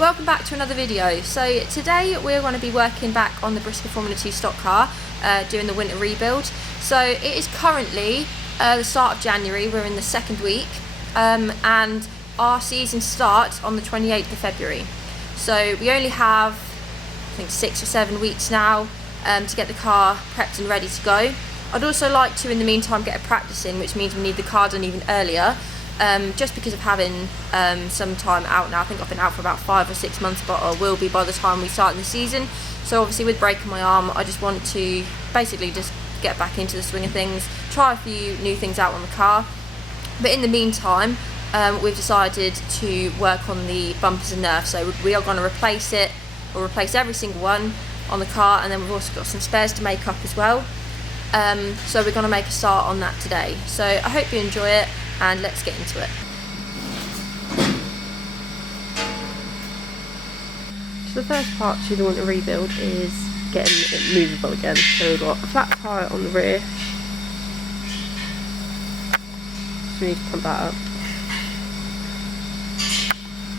Welcome back to another video. So today we're going to be working back on the Brisca Formula 2 stock car, doing the winter rebuild. So it is currently the start of January, we're in the second week, and our season starts on the 28th of February. So we only have, I think, 6 or 7 weeks now to get the car prepped and ready to go. I'd also like to, in the meantime, get a practice in, which means we need the car done even earlier. Just because of having some time out now. I think I've been out for about 5 or 6 months, but I will be by the time we start in the season. So obviously with breaking my arm, I just want to basically just get back into the swing of things, try a few new things out on the car. But in the meantime, we've decided to work on the bumpers and nerves. So we are going to replace it, or replace every single one on the car, and then we've also got some spares to make up as well. So we're going to make a start on that today. So I hope you enjoy it, and let's get into it. So the first part to the winter rebuild is getting it movable again. So we've got a flat tyre on the rear, so we need to pump that up.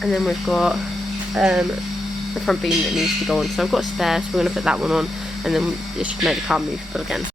And then we've got the front beam that needs to go on. So I've got a spare, so we're going to put that one on, and then it should make the car movable again.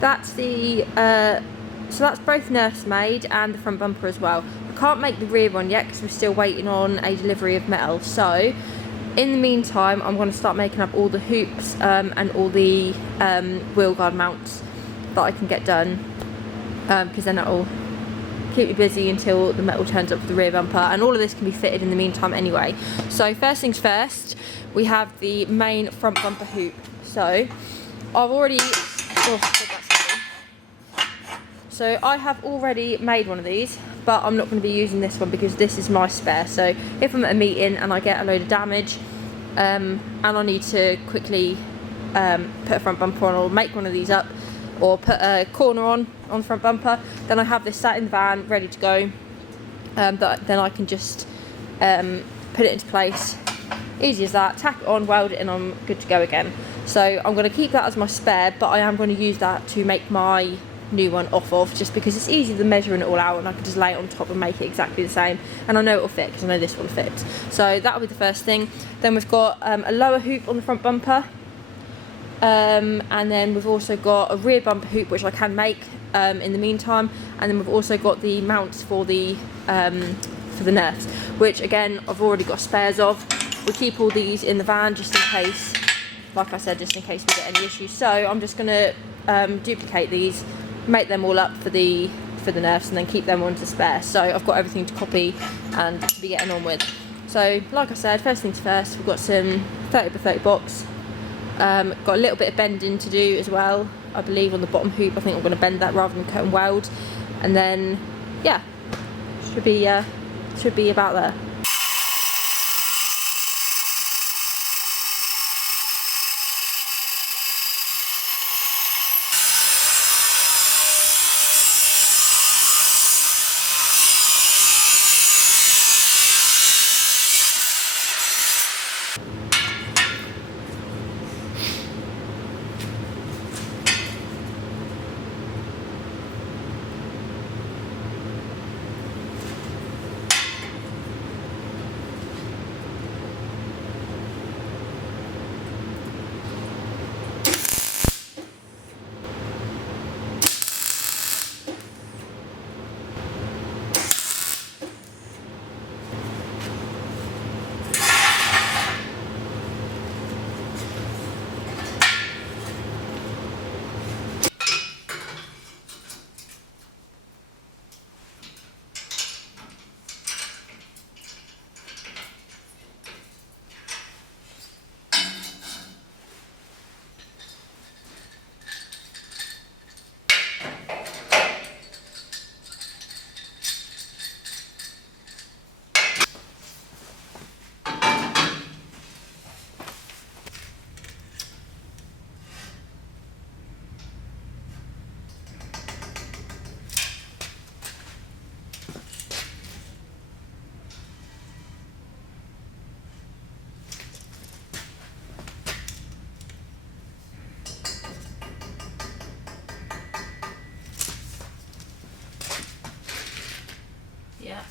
that's the so that's both nerfs made and the front bumper as well. I can't make the rear one yet because we're still waiting on a delivery of metal. So in the meantime, I'm going to start making up all the hoops and all the wheel guard mounts that I can get done, because then that'll keep me busy until the metal turns up for the rear bumper, and all of this can be fitted in the meantime anyway. So first things first, we have the main front bumper hoop. So I've already So I have already made one of these, but I'm not going to be using this one because this is my spare. So if I'm at a meeting and I get a load of damage and I need to quickly put a front bumper on, or make one of these up, or put a corner on the front bumper, then I have this sat in the van ready to go, that then I can just put it into place, easy as that, tack it on, weld it, and I'm good to go again. So I'm going to keep that as my spare, but I am going to use that to make my new one off of, just because it's easier than measuring it all out, and I can just lay it on top and make it exactly the same, and I know it'll fit because I know this one fits. So that'll be the first thing. Then we've got a lower hoop on the front bumper, and then we've also got a rear bumper hoop which I can make in the meantime, and then we've also got the mounts for the nerfs, which again I've already got spares of. We keep all these in the van just in case, like I said, just in case we get any issues. So I'm just going to duplicate these, make them all up for the nerfs, and then keep them on to spare. So I've got everything to copy and to be getting on with. So like I said, first things first, we've got some 30x30 box. Got a little bit of bending to do as well, I believe, on the bottom hoop. I think I'm going to bend that rather than cut and weld, and then yeah, should be about there. Yeah.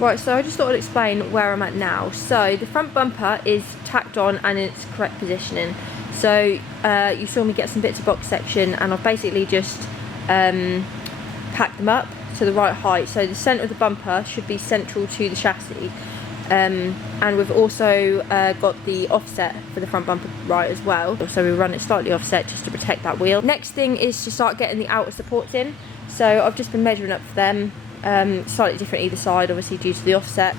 Right, so I just thought I'd explain where I'm at now. So the front bumper is tacked on and in its correct positioning. So you saw me get some bits of box section, and I've basically just packed them up to the right height. So the centre of the bumper should be central to the chassis, and we've also got the offset for the front bumper right as well. So we run it slightly offset just to protect that wheel. Next thing is to start getting the outer supports in. So I've just been measuring up for them, slightly different either side, obviously due to the offset.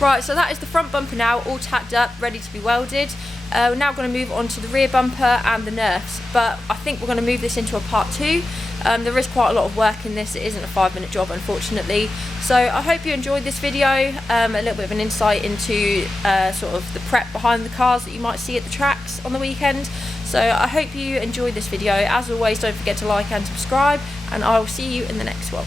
Right, so that is the front bumper now, all tacked up, ready to be welded. We're now going to move on to the rear bumper and the nerfs, but I think we're going to move this into a part 2. There is quite a lot of work in this. It isn't a 5-minute job, unfortunately. So I hope you enjoyed this video, a little bit of an insight into sort of the prep behind the cars that you might see at the tracks on the weekend. So I hope you enjoyed this video. As always, don't forget to like and subscribe, and I will see you in the next one.